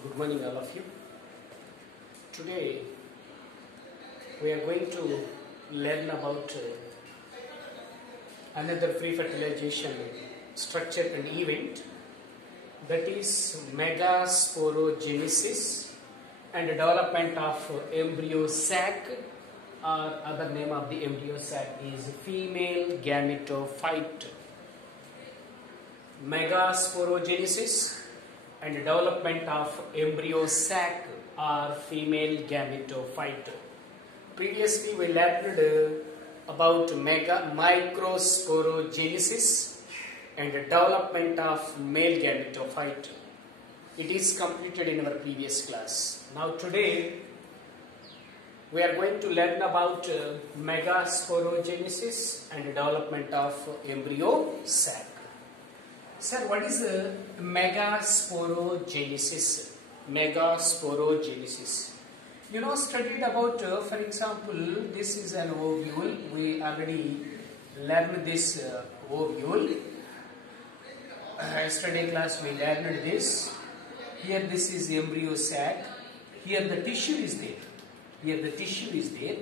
Good morning, all of you. Today we are going to learn about another free fertilization structure and event, that is megasporogenesis and development of embryo sac, or other name of the embryo sac is female gametophyte. Megasporogenesis and development of embryo sac or female gametophyte. Previously we learned about microsporogenesis and development of male gametophyte. It is completed in our previous class. Now today we are going to learn about megasporogenesis and development of embryo sac. Sir, what is megasporogenesis? Megasporogenesis. You know, studied about, for example, this is an ovule. We already learned this ovule. Yesterday class we learned this. Here this is embryo sac. Here the tissue is there. Here the tissue is there.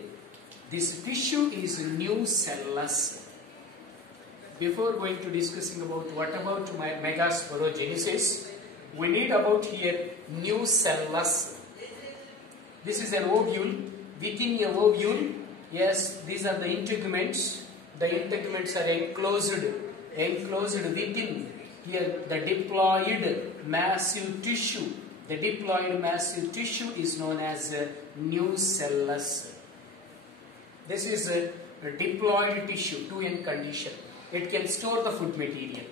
This tissue is nucellus. Before going to discussing about what about megasporogenesis, we need about here nucellus. This is an ovule. Within a ovule, yes, these are the integuments. The integuments are enclosed within here the diploid massive tissue. The diploid massive tissue is known as nucellus. This is a diploid tissue, 2N condition. It can store the food material.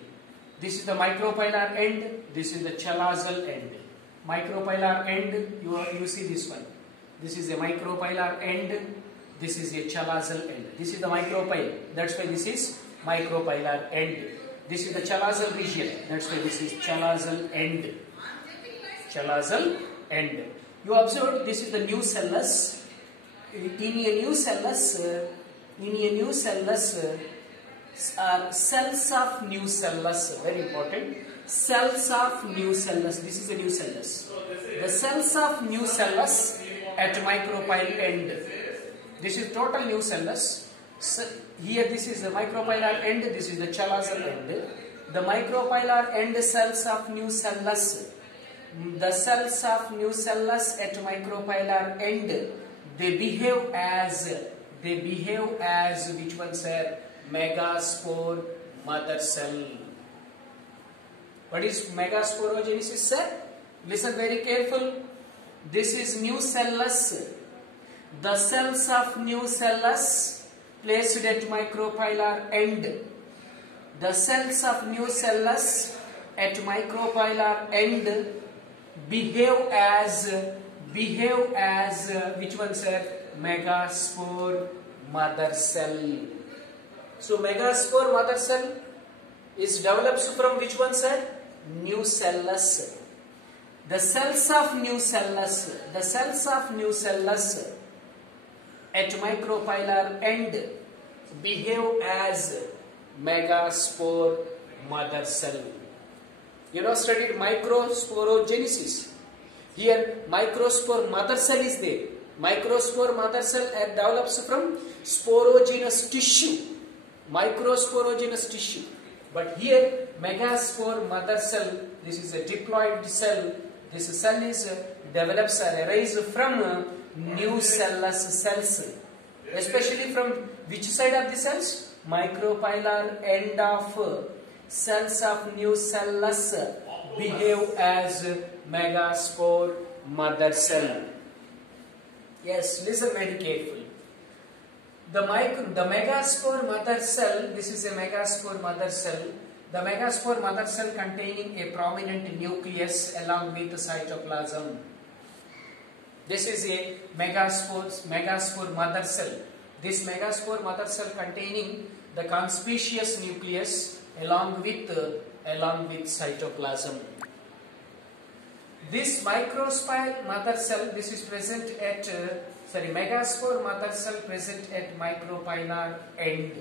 This is the micropylar end. This is the chalazal end. Micropylar end, you see this one. This is a micropylar end. This is a chalazal end. This is the micropyle. That's why this is micropylar end. This is the chalazal region. That's why this is chalazal end. Chalazal end. You observe this is the nucellus. In a nucellus are cells of nucellus. Very important. Cells of nucellus. This is a nucellus. The cells of nucellus at micropyle end. This is total nucellus. So here this is the micropylar end. This is the chalazal end. The micropylar end cells of nucellus. The cells of nucellus at micropylar end. They behave as which one, sir? Megaspore mother cell. What is megasporogenesis, sir? Listen very careful. This is nucellus. The cells of nucellus placed at micropylar end. The cells of nucellus at micropylar end behave as which one, sir? Megaspore mother cell. So megaspore mother cell is developed from which one, sir? Nucellus. The cells of nucellus at micropylar end behave as megaspore mother cell. You know, studied microsporogenesis. Here microspore mother cell is there. Microspore mother cell develops from sporogenous tissue. Microsporogenous tissue. But here megaspore mother cell, this is a diploid cell. This cell is develops or arises from nucellus cells. Especially from which side of the cells? Micropylar end of cells of nucellus behave as megaspore mother cell. Yes, listen very carefully. The megaspore mother cell, this is a megaspore mother cell. The megaspore mother cell containing a prominent nucleus along with the cytoplasm. This is a megaspore mother cell. This megaspore mother cell containing the conspicuous nucleus along with cytoplasm. This microspire mother cell, this is present at megaspore mother cell present at micropylar end.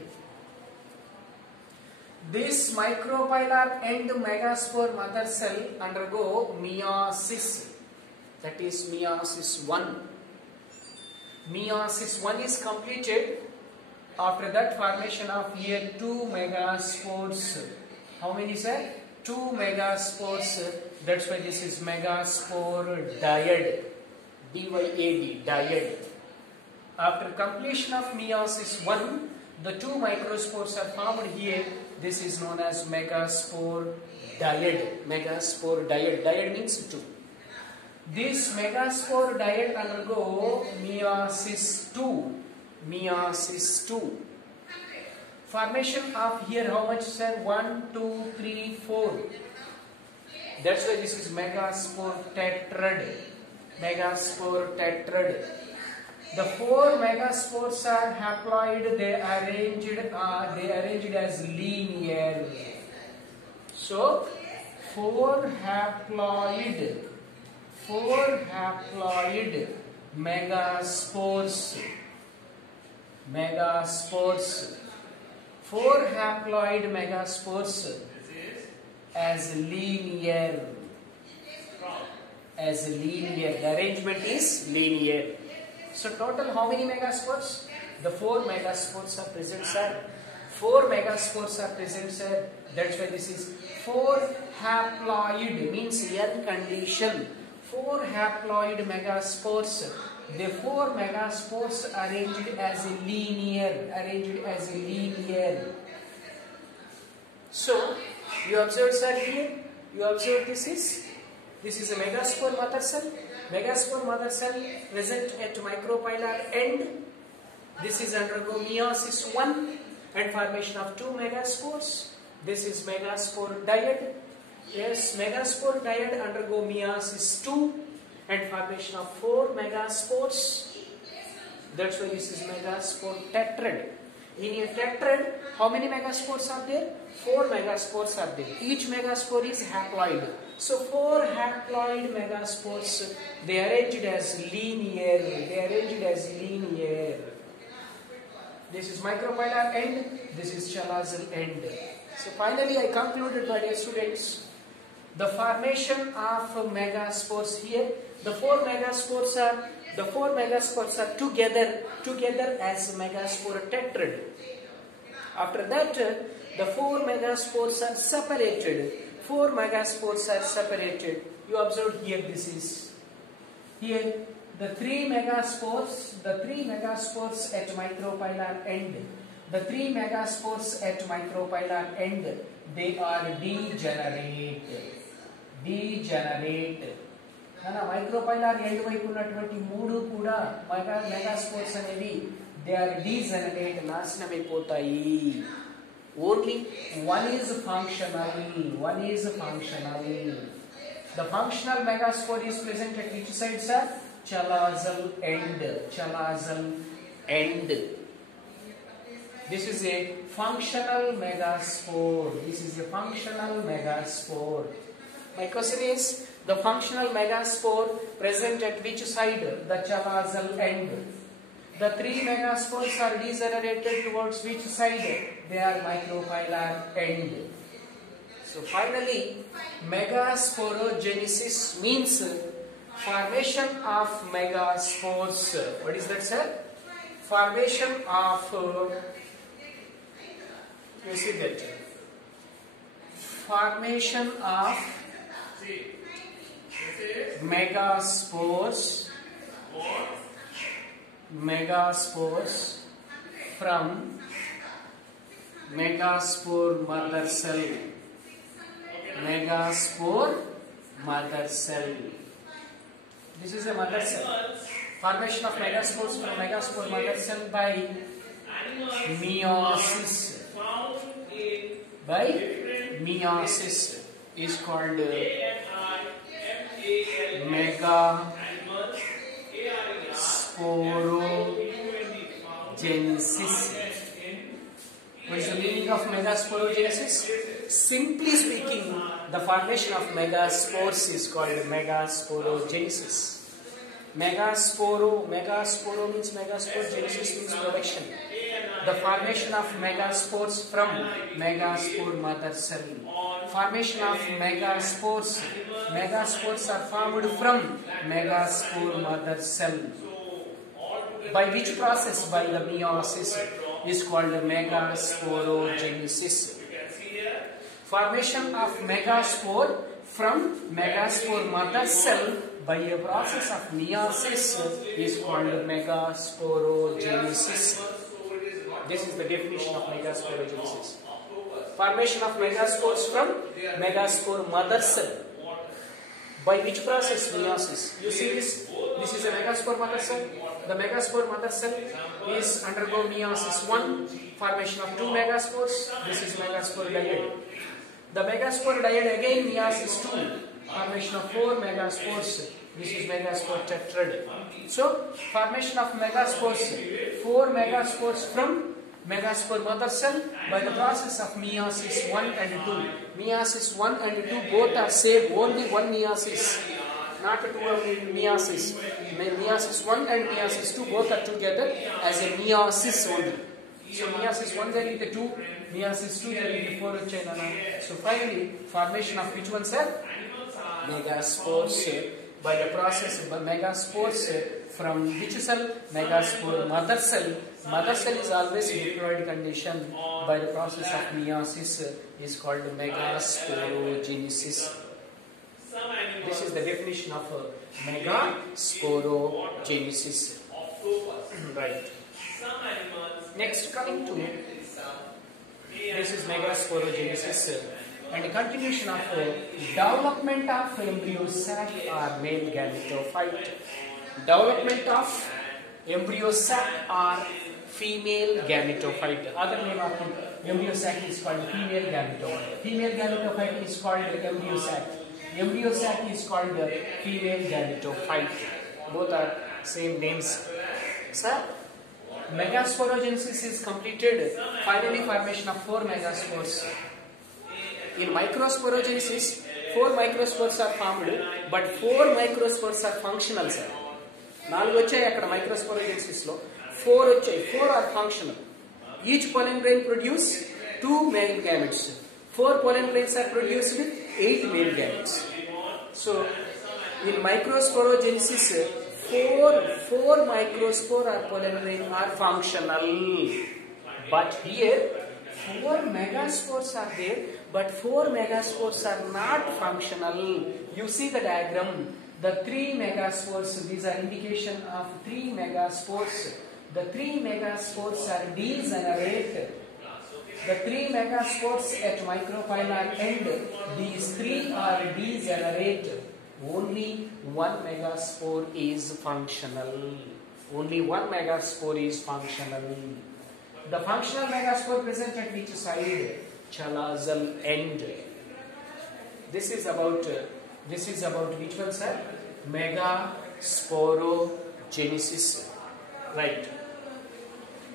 This micropylar end megaspore mother cell undergo meiosis. That is meiosis 1. Meiosis 1 is completed. After that, formation of here 2 megaspores. How many, sir? 2 megaspores. That's why this is megaspore dyad. D-Y-A-D, dyad. After completion of meiosis 1, the 2 microspores are formed here. This is known as megaspore dyad. Megaspore dyad. Dyad means 2. This megaspore dyad undergo meiosis 2. Meiosis 2. Formation of here how much, sir? 1, 2, 3, 4. That's why this is megaspore tetrad. Megaspore tetrad. The 4 megaspores are haploid. They arranged as linear. So 4 haploid megaspores. 4 haploid megaspores as linear. The arrangement is linear. So total how many megaspores? The 4 megaspores are present, sir. 4 megaspores are present, sir. That's why this is 4 haploid means N condition. 4 haploid megaspores. The 4 megaspores arranged as a linear. So you observe, sir, here. You observe this is a megaspore mother cell. Megaspore mother cell present at micropylar end. This is undergo meiosis 1 and formation of 2 megaspores. This is megaspore dyad. Yes, megaspore dyad undergo meiosis 2 and formation of 4 megaspores. That's why this is megaspore tetrad. In a tetrad, how many megaspores are there? 4 megaspores are there. Each megaspore is haploid. So 4 haploid megaspores, they arranged as linear. This is micropylar end. This is chalazal end. So finally, I concluded, my dear students, the formation of megaspores here. The 4 megaspores are together as megaspore tetrad. After that, the 4 megaspores are separated. 4 megaspores are separated. You observe here, this is here the 3 megaspores at micropylar end. The 3 megaspores at micropylar end, they are degenerate. Micropylar end వైపు ఉన్నటువంటి 3 కూడా megaspores అనేవి they are degenerate, నాశనమైపోతాయి. Only one is functional. The functional megaspore is present at which side, sir? Chalazal end. This is a functional megaspore. My question is, the functional megaspore present at which side? The chalazal end. The 3 megaspores are degenerated towards which side? They are micropylar end. So finally, megasporogenesis means formation of megaspores. What is that, sir? Formation of, you see that, formation of megaspores from megaspore mother cell. This is a mother cell. Formation of megaspores from megaspore mother cell by meiosis is called megasporogenesis. What is the meaning of megasporogenesis? Simply speaking, the formation of megaspores is called megasporogenesis. Megasporo means megaspore, genesis means production. The formation of megaspores from megaspore mother cell. Formation of megaspores. Megaspores are formed from megaspore mother cell. By which process? By the meiosis is called megasporogenesis. Formation of megaspore from megaspore mother cell by a process of meiosis is called megasporogenesis. This is the definition of megasporogenesis. Formation of megaspores from megaspore mother cell. By which process? Meiosis. You see this? This is a megaspore mother cell. The megaspore mother cell is undergo meiosis 1, formation of 2 megaspores. This is megaspore dyad. The megaspore dyad again meiosis 2, formation of 4 megaspores. This is megaspore tetrad. So, formation of megaspores, 4 megaspores from megaspore mother cell by the process of meiosis 1 and 2. Meiosis 1 and 2 both are same, only one meiosis, not two meiosis. Meiosis 1 and meiosis 2 both are together as a meiosis only. So meiosis 1 there is the 2, meiosis 2 there is the 4 chain. So finally, formation of which one, sir? Megaspores by the process of megaspores from which cell? Megaspore mother cell. Mother cell is always in diploid condition. By the process of meiosis is called megasporogenesis. This is the definition of megasporogenesis. Right. Next, coming to this is megasporogenesis and continuation of development of embryo sac or male gametophyte. Development of embryo sac or female gametophyte. Other name of embryo sac is called female gametophyte. Female gametophyte is called embryo sac. Embryo sac is called female gametophyte. Both are same names. Sir, megasporogenesis is completed. Finally, formation of 4 megaspores. In microsporogenesis, 4 microspores are formed, but 4 microspores are functional, sir. 4 వచ్చాయి అక్కడ microsporogenesis లో 4 వచ్చాయి. 4 are functional. Each pollen grain produce 2 male gametes. 4 pollen grains are produced with 8 male gametes. So, in microsporogenesis, 4 microspore or pollen grain are functional. But here, 4 megaspores are there, but 4 megaspores are not functional. You see the diagram. The 3 megaspores, these are indication of 3 megaspores. The 3 megaspores are degenerate. The 3 megaspores at microphylar end, these 3 are degenerate. Only 1 megaspore is functional. Only 1 megaspore is functional. The functional megaspore present at which side? Chalazal end. This is about which one, sir? Megasporogenesis. Right.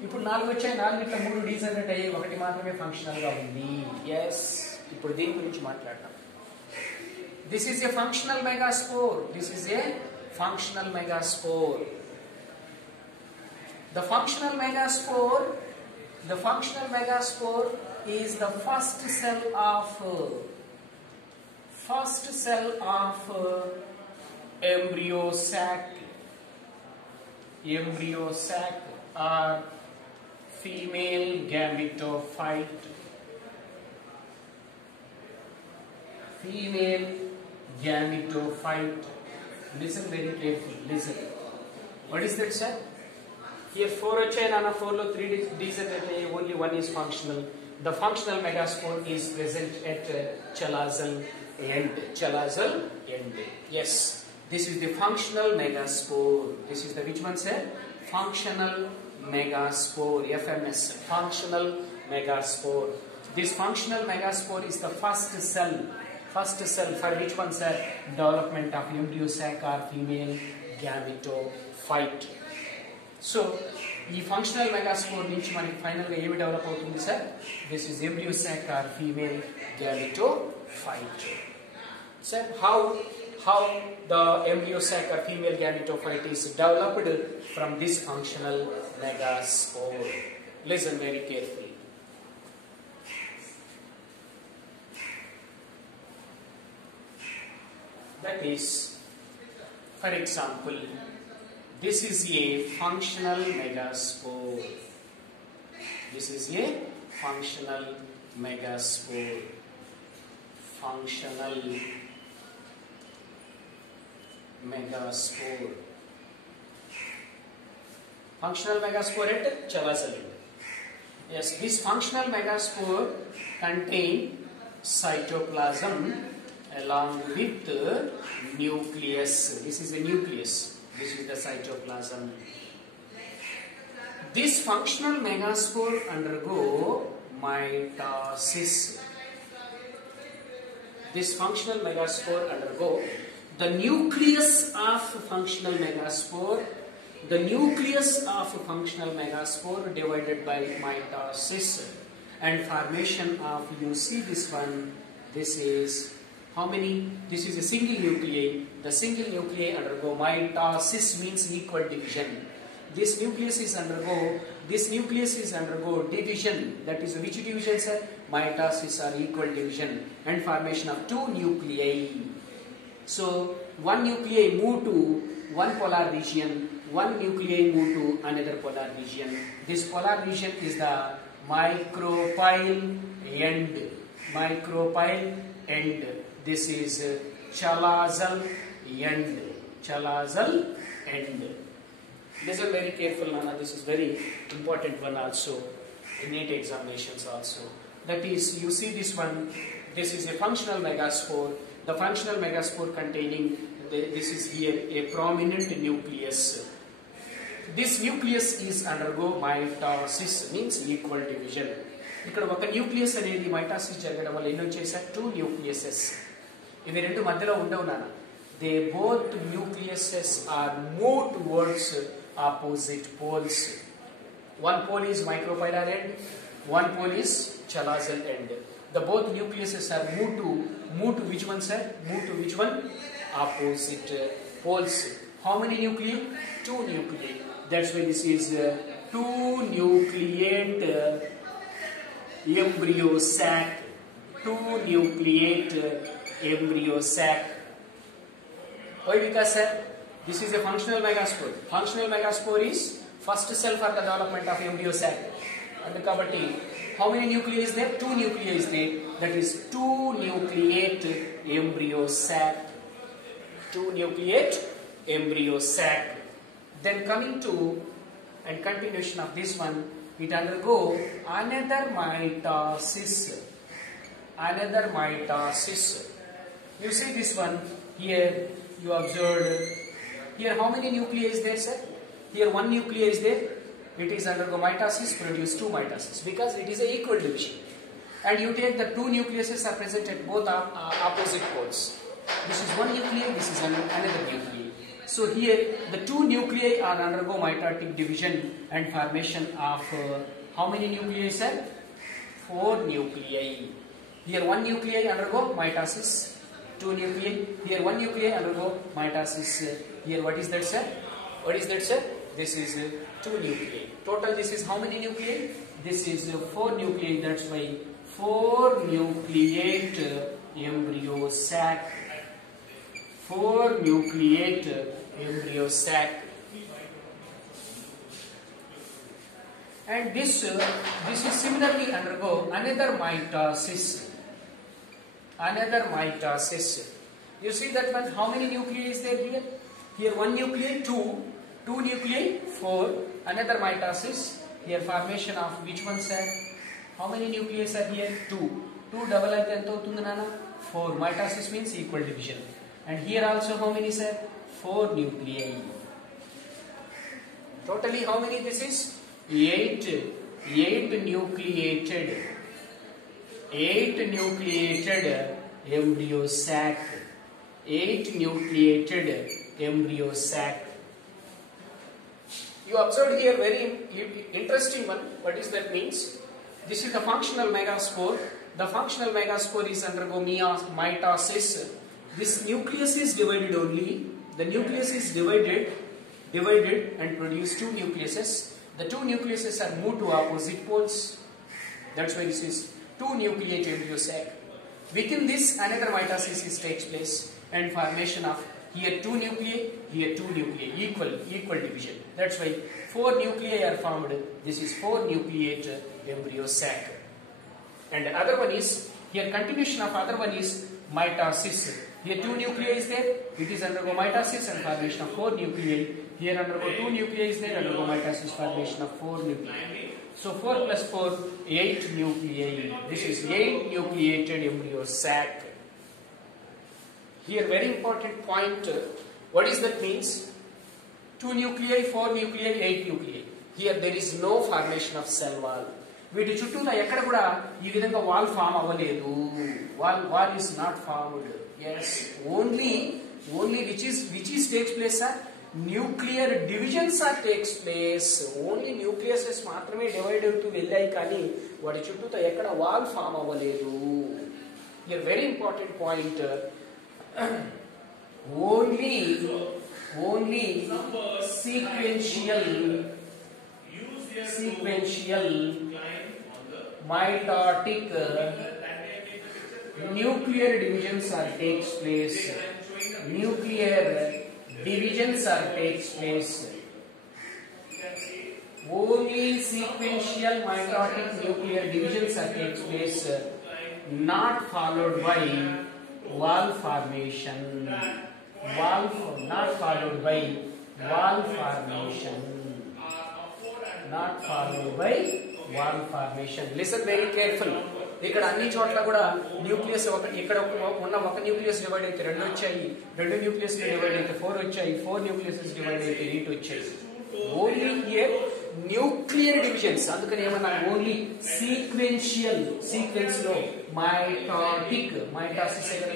ఇప్పుడు 4 వచ్చాయి, 4 ఇట్లా 3 degenerate అయ్యి 1 మాత్రమే functional గా ఉంది. yes, ఇప్పుడు దీని గురించి మాట్లాడతాం. This is a functional megaspore. This is a functional megaspore. The functional megaspore is the first cell of embryo sac. Embryo sac or female gametophyte. Female gametophyte. Listen very carefully. Listen. What is that, sir? Here 4 వచ్చాయి నాన్న, 4 లో 3 degenerate, only 1 is functional. The functional megaspore is present at chalazal end. Chalazal end. Yes. This is the functional megaspore. This is the which one, sir? Functional megaspore. FMS. Functional megaspore. This functional megaspore is the first cell. First cell for which one, sir? Development of embryo sac or female gametophyte. So, ఈ functional megaspore నుంచి మనకి final గా ఏమి develop అవుతుంది, sir? This is embryo sac or female gametophyte. Sir, how the embryo sac or female gametophyte is developed from this functional megaspore. Listen very carefully. That is, for example, this is a functional megaspore. This is a functional megaspore. Functional megaspore. Functional megaspore at Chavasali. Yes, this functional megaspore contain cytoplasm along with the nucleus. This is the nucleus. This is the cytoplasm. This functional megaspore undergo mitosis. This functional megaspore undergo the nucleus of functional megaspore. The nucleus of functional megaspore divided by mitosis and formation of, you see this one, this is how many? This is a single nuclei. The single nuclei undergo mitosis, means equal division. This nucleus is undergo division. That is which division, sir? Mitosis or equal division and formation of two nuclei. So one nuclei move to one polar region, one nuclei move to another polar region. This polar region is the micropyle end. Micropyle end. This is chalazal end. Chalazal end. Listen very careful, Nana. This is very important one also in NEET examinations also. That is, you see this one. This is a functional megaspore. The functional megaspore containing, this is here a prominent nucleus. This nucleus is undergo mitosis, means equal division. ఇక్కడ ఒక nucleus అనేది mitosis జరగడం వల్ల ఎన్ని వచ్చేసా? 2 nucleases. ఇవి రెండు మధ్యలో ఉండవు నాన్న. They both nucleuses are move towards opposite poles. One pole is micropylar end, one pole is chalazal end. The both nucleuses are move to which one, sir? Move to which one? Opposite poles. How many nuclei? 2 nuclei. That's why this is 2 nucleate embryo sac. 2 nucleate embryo sac. Why? Because, sir, this is a functional megaspore. Functional megaspore is first cell for the development of embryo sac. And kabatti, how many nuclei is there? 2 nuclei is there. That is 2 nucleate embryo sac. 2 nucleate embryo sac. Then coming to and continuation of this one, it undergo another mitosis. Another mitosis. You see this one here. You observed here. How many nuclei is there, sir? Here 1 nuclei is there. It is undergo mitosis, produce 2 mitosis because it is a equal division. And you take the 2 nucleuses are present at both opposite poles. This is 1 nuclei. This is another nuclei. So here the 2 nuclei are undergo mitotic division and formation of how many nuclei, sir? 4 nuclei. Here 1 nuclei undergo mitosis. 2 nuclei. Here 1 nuclei undergo mitosis. Here what is that, sir? What is that, sir? This is 2 nuclei. Total this is how many nuclei? This is 4 nuclei. That's why 4 nucleate embryo sac. 4 nucleate embryo sac. And this is similarly undergo another mitosis. Another mitosis. You see that one? How many nuclei is there here? Here 1 nuclei, 2 nuclei, 4. Another mitosis. Here formation of which one, sir? How many nuclei are here? 2. 2 double అయితే ఎంత అవుతుంది నాన్న? 4. Mitosis means equal division. And here also how many, sir? 4 nuclei. Totally how many this is? 8 nucleated. 8 nucleated embryo sac. 8 nucleated embryo sac. You observed here very interesting one. What is that means? This is the functional megaspore. The functional megaspore is undergo mitosis. This nucleus is divided only. The nucleus is divided and produce 2 nucleuses. The two nucleuses are moved to opposite poles. That's why this is two nucleate embryo sac. Within this, another mitosis takes place and formation of here two nuclei, here two nuclei, equal division. That's why four nuclei are formed. This is four nucleate embryo sac. And the other one is, here continuation of other one is mitosis. Here two nuclei is there, it is undergo mitosis and formation of four nuclei. Here undergo two nuclei is there, undergo mitosis, formation of four nuclei. So 4 plus 4, 8 nuclei. This is 8 nucleated embryo sac. Here very important point, what is that means? 2 nuclei, 4 nuclei, 8 nuclei. Here there is no formation of cell wall. వీటి చుట్టూన ఎక్కడ కూడా ఈ విధంగా wall form అవ్వలేదు. Wall is not formed. Yes, only which is takes place, sir? Nuclear divisions are takes place. Only nucleuses మాత్రమే divide అవుతూ వెళ్ళాయి కానీ వాటి చుట్టూతో ఎక్కడ వాల్ ఫామ్ అవ్వలేదు. Here very important point. only sequential mitotic nuclear divisions are takes place. Nuclear divisions are takes place. Only sequential mitotic nuclear divisions are takes place, not followed by wall formation. Not followed by wall formation. Not followed by wall formation. Listen very careful. ఇక్కడ అన్ని చోట్ల కూడా nucleus ఇక్కడ ఉన్న ఒక nucleus divide అయితే 2 వచ్చాయి, 2 nucleus divide అయితే 4 వచ్చాయి, 4 న్యూక్లియస్ డివైడ్ అయితే 8 వచ్చాయి. Only here nuclear divisions. అందుకని ఏమన్నా ఓన్లీ సీక్వెన్స్ లో మైటాసిస్ ఎక్కడ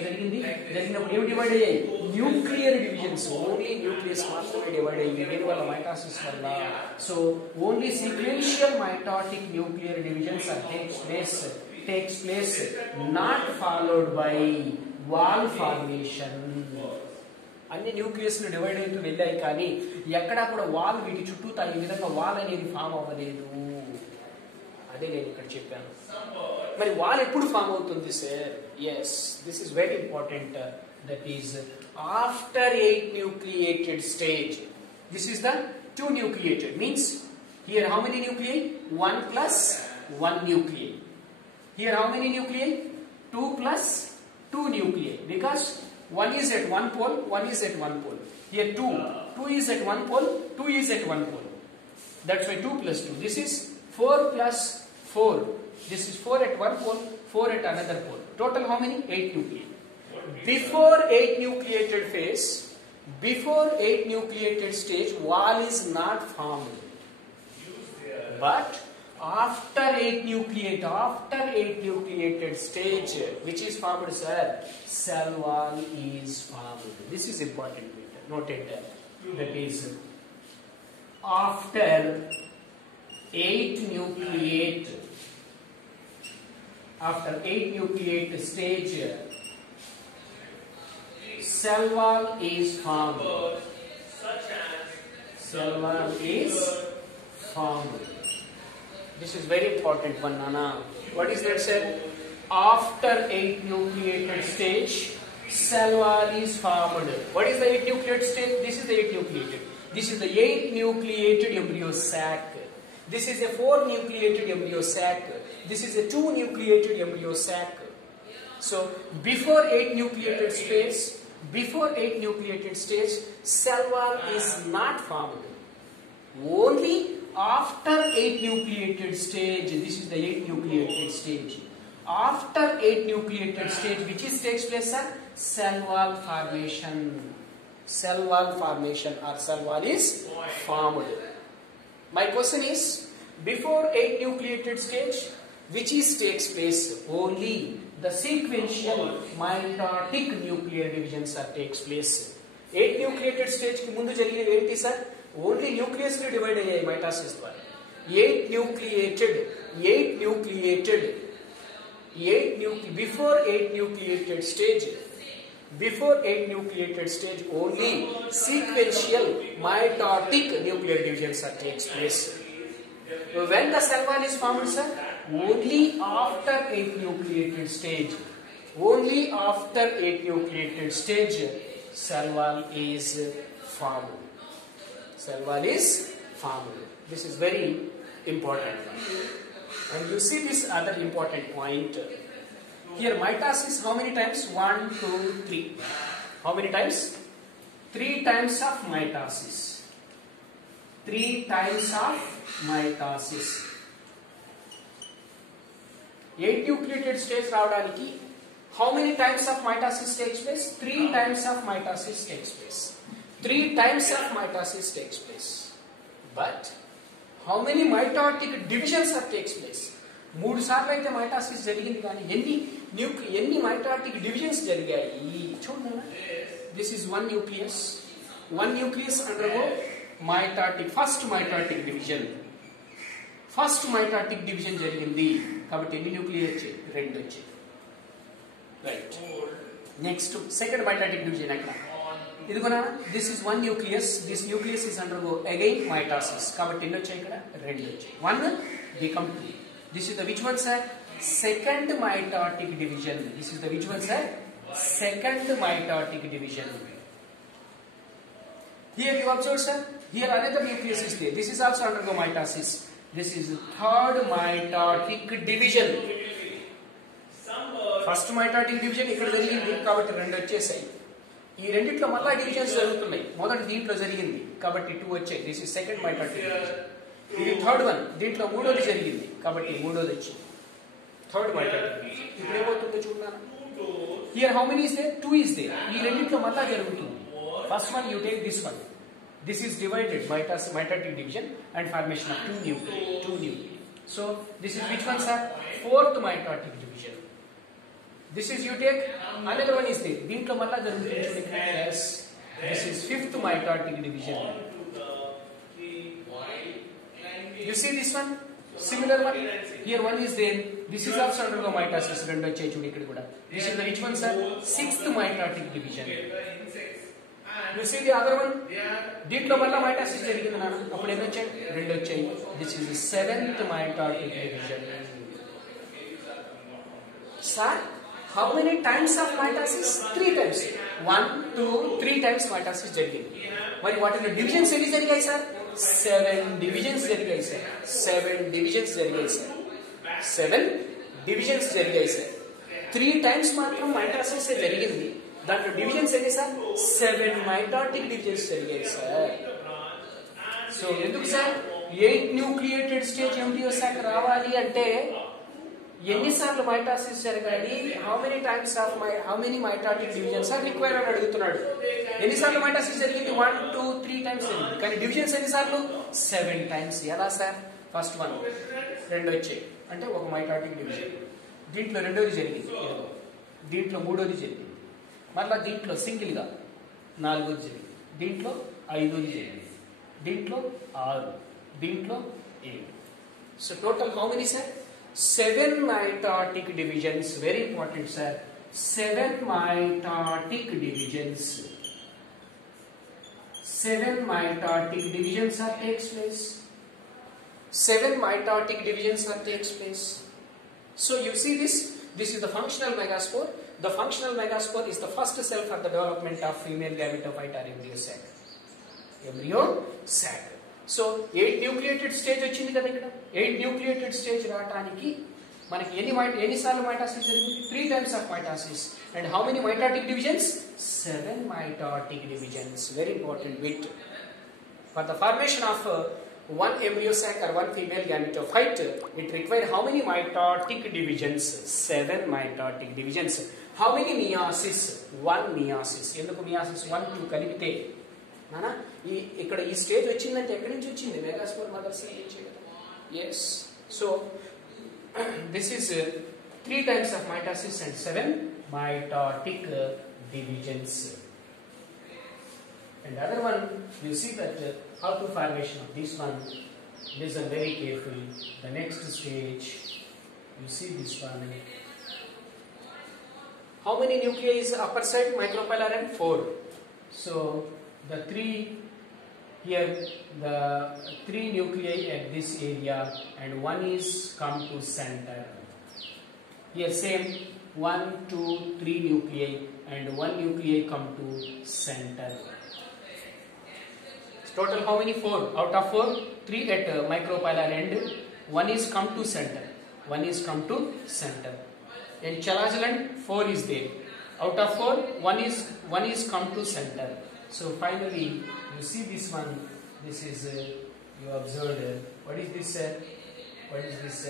జరిగినప్పుడు ఏమి డివైడ్ అయ్యాయి? Nuclear divisions. ఓన్లీ న్యూక్లియస్ మాత్రమే డివైడ్ అయ్యింది దేని వల్ల? మైటాసిస్ వల్ల. So only sequential mitotic nuclear divisions takes place not followed by wall formation. అన్ని న్యూక్లియస్ లు డివైడ్ అవుతూ వెళ్ళాయి కానీ ఎక్కడా కూడా వాల్ వీటి చుట్టూ ఈ విధంగా వాల్ అనేది ఫామ్ అవ్వలేదు. అదే నేను ఇక్కడ చెప్పాను. మరి వాల్ ఎప్పుడు ఫామ్ అవుతుంది sir? Yes, this is very important. That is after 8 nucleated stage. This is the 2 nucleated. Means here how many nuclei? 1 plus 1 nuclei. Here how many nuclei? 2 plus 2 nuclei. Because 1 is at one pole, 1 is at one pole. Here 2 is at one pole, 2 is at one pole. That's why 2 plus 2. This is 4 plus 4. This is 4 at one pole, 4 at another pole. Total how many? 8 nuclei. Before 8 nucleated phase, before 8 nucleated stage, wall is not formed. But after 8 nucleated stage, which is formed, sir? Cell wall is formed. This is important. Note it. That is after 8 nucleate stage, cell wall is formed. Cell wall is formed. This is very important one, Nana. What is that, sir? After 8 nucleated stage, cell wall is formed. What is the 8 nucleated stage? This is the 8 nucleated. This is the 8 nucleated embryo sac. This is a 4 nucleated embryo sac. This is a 2 nucleated embryo sac. So before 8 nucleated stage, cell wall is not formed. Only after 8 nucleated stage, this is the 8 nucleated stage. After 8 nucleated stage, which is takes place, sir? Cell wall formation. Cell wall formation or cell wall is formed. My question is, before 8 nucleated stage, which is takes place? Only the sequential mitotic nuclear divisions are takes place. 8 nucleated stage ki mundu jarige enti, sir? Only nucleus will divide a mitosis ద్వారా. 8 nucleated. Before 8 nucleated stage, only sequential mitotic nuclear divisions are takes place. When the cell wall is formed, sir? Only after 8 nucleated stage. Only after 8 nucleated stage, cell wall is formed. Cell wall is formed. This is very important. And you see this other important point. Here mitosis how many times? 1, 2, 3. How many times? 3 times of mitosis. 3 times of mitosis. 8 nucleated stage రావడానికి how many times of mitosis takes place? 3 times of mitosis takes place. 3 times of mitosis takes place. But how many mitotic divisions are takes place? 3 సార్లు అయితే mitosis జరిగింది కానీ ఎన్ని mitotic divisions జరిగాయి చూడండి. This is one nucleus. One nucleus undergo first mitotic division. First mitotic division జరిగింది కాబట్టి ఎన్ని న్యూక్లియస్ వచ్చాయి? 2 వచ్చాయి. Right. Next second mitotic division ఎక్కడ? ఇదిగోనా, this is one nucleus. This nucleus is undergo again mitosis కాబట్టి ఎన్ని వచ్చాయి ఇక్కడ? 2 వచ్చాయి. 1 become 2. This is the which one, sir? Second mitotic division. This is the which one, sir? Second mitotic division. Here you observe, sir. Here another nucleus is there. This is also undergo mitosis. This is third mitotic division. First mitotic division ఇక్కడ జరిగింది కాబట్టి 2 వచ్చేసాయి. ఈ రెండిట్లో మళ్ళా divisions జరుగుతున్నాయి. మొదటి దీంట్లో జరిగింది కాబట్టి 2 వచ్చాయి. This is second mitotic division. ఇది థర్డ్ వన్, దీంట్లో మూడోది జరిగింది కాబట్టి మూడోది వచ్చింది. Third mitotic division. ఇప్పుడు ఏమవుతుందో చూడాలి. Here how many is there? 2 is there. ఈ రెండిట్లో మళ్ళా జరుగుతుంది. First one you take this one. This is divided mitotic division and formation of 2 nuclei. So this is which one, sir? Fourth mitotic division. This is you take another one is there. దీంట్లో మళ్ళా జరుగుతుంది చూడండి. Yes. This is fifth mitotic division. You see this one? Similar one. Here one is there. This is also undergo mitosis. 2 వచ్చాయి చూడండి ఇక్కడ కూడా. This is the which one, sir? Sixth mitotic division. You see the other one? దీంట్లో మళ్ళా mitosis జరిగింది నాన్న. అప్పుడు ఎన్ని వచ్చాయి? 2 వచ్చాయి. This is the seventh mitotic division. Sir, how many times of mitosis? 3 times. 1, 2, 3 times mitosis జరిగింది. మరి వాటిలో డివిజన్స్ ఎన్ని జరిగాయి సార్? 7 divisions జరిగాయి సార్. 7 divisions జరిగాయి సార్. 7 divisions జరిగాయి సార్. 3 times మాత్రం mitosis జరిగింది. దాంట్లో డివిజన్స్ ఎన్ని సార్? 7 mitotic divisions జరిగాయి సార్. సో ఎందుకు sir 8 nucleated stage embryo sac రావాలి అంటే ఎన్నిసార్లు మైటాసిస్ జరగాలి? How many mitotic divisions are required అని అడుగుతున్నాడు. ఎన్నిసార్లు మైటాసిస్ జరిగింది? 1, 2, 3 టైమ్స్ జరిగింది. కానీ డివిజన్స్ ఎన్నిసార్లు? 7 టైమ్స్. ఎలా సార్? ఫస్ట్ వన్ 2 వచ్చాయి అంటే ఒక mitotic division. దీంట్లో రెండోది జరిగింది, దీంట్లో మూడోది జరిగింది, మళ్ళీ దీంట్లో సింగిల్ గా 4ది జరిగింది, దీంట్లో 5ది జరిగింది, దీంట్లో 6, దీంట్లో 7. So total how many sir? 7 mitotic divisions. Very important, sir. 7 mitotic divisions. 7 mitotic divisions are takes place. 7 mitotic divisions are takes place. So you see this. This is the functional megaspore. The functional megaspore is the first cell for the development of female gametophyte or embryo sac. Embryo sac. So 8 nucleated stage వచ్చింది కదా ఇక్కడ. 8 nucleated stage రావడానికి మనకి ఎన్నిసార్లు mitosis జరిగింది? 3 times of mitosis. And how many mitotic divisions? 7 mitotic divisions. Very important bit. For the formation of one embryo sac or one female gametophyte, it requires how many mitotic divisions? 7 mitotic divisions. How many meiosis? 1 meiosis. ఎందుకు meiosis? 1, 2 కలిపితే నానా ఇక్కడ ఈ stage వచ్చిందంటే ఎక్కడి నుంచి వచ్చింది? Megaspore mother cell నుంచి కదా. yes. So this is 3 times of mitosis and 7 mitotic divisions. And other one you see that how to formation of this one. Listen very carefully. The next stage you see this one. How many nuclei is upper side? Micropylar and 4. So the 3 Here the 3 nuclei at this area and 1 is come to center. Here same 1, 2, 3 nuclei and 1 nuclei come to center. Total how many? 4. Out of 4, 3 at micropolar end, 1 is come to center. 1 is come to center. In Chalazaland 4 is there. Out of 4, 1 is come to center. So finally you see this one. This is you observed. What is this? What is this?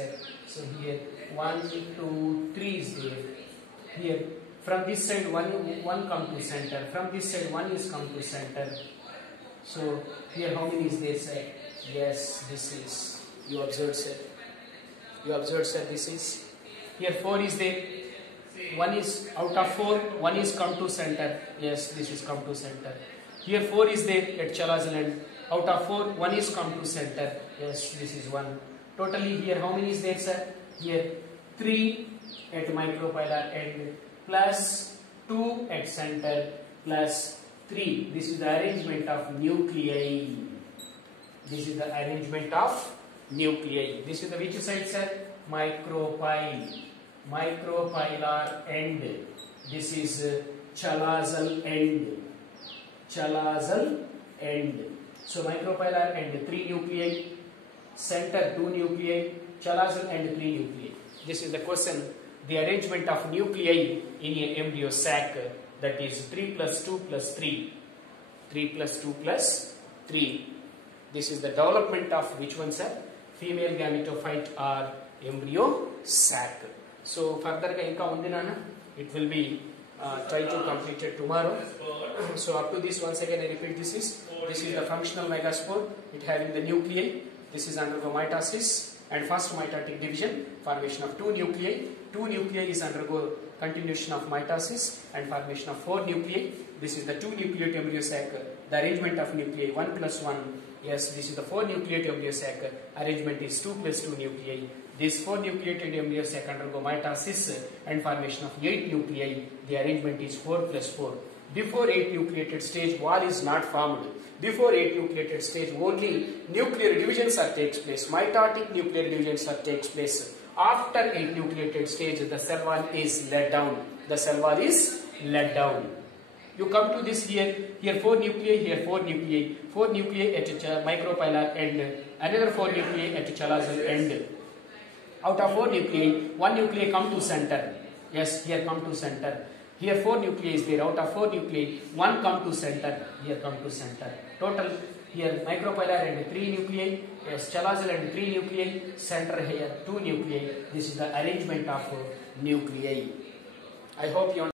So here 1, 2, 3 is there. Here from this side 1 come to center. From this side 1 is come to center. So here how many is there, sir? Yes, this is. You observed, sir. You observed, sir. This is. Here 4 is there. 1 is out of 4. 1 is come to center. Yes, this is come to center. Here 4 is there at Chalazaland. Out of 4, 1 is come to center. Yes, this is 1. Totally here how many is there, sir? Here 3 at micropolar end plus 2 at center plus 3. This is the arrangement of nuclei. This is the arrangement of nuclei. This is the which side, sir? Micropyle. Micropylar end. This is Chalazal end. Chalazal end. So micropylar end 3 nuclei, center 2 nuclei, Chalazal end 3 nuclei. This is the question. The arrangement of nuclei in an embryo sac, that is 3 plus 2 plus 3. 3 plus 2 plus 3. This is the development of which one, sir? Female gametophyte or embryo sac. So further inka undi nana, it will be try to complete it tomorrow. So up to this, once again I repeat, this is the functional megaspore. It having the nuclei. This is undergo mitosis and first mitotic division, formation of 2 nuclei. 2 nuclei is undergo continuation of mitosis and formation of 4 nuclei. This is the 2 nucleate embryo sac. The arrangement of nuclei 1 plus 1. Yes, this is the 4 nucleate embryo sac. Arrangement is 2 plus 2 nuclei. This 4 nucleated embryo sac undergo mitosis and formation of 8 nuclei. The arrangement is 4 plus 4. Before 8 nucleated stage, wall is not formed. Before 8 nucleated stage, only nuclear divisions are takes place. Mitotic nuclear divisions are takes place. After 8 nucleated stage, the cell wall is let down. The cell wall is let down. You come to this here 4 nuclei, here 4 nuclei. 4 nuclei at micropylar end. Another 4 nuclei at Chalazal end. Out of 4 nuclei, 1 nuclei come to center. Yes, here come to center. Here 4 nuclei is there. Out of 4 nuclei, 1 come to center. Here come to center. Total here micropylar and 3 nuclei. Yes, Chalazal and 3 nuclei. Center here 2 nuclei. This is the arrangement of nuclei. I hope you understand.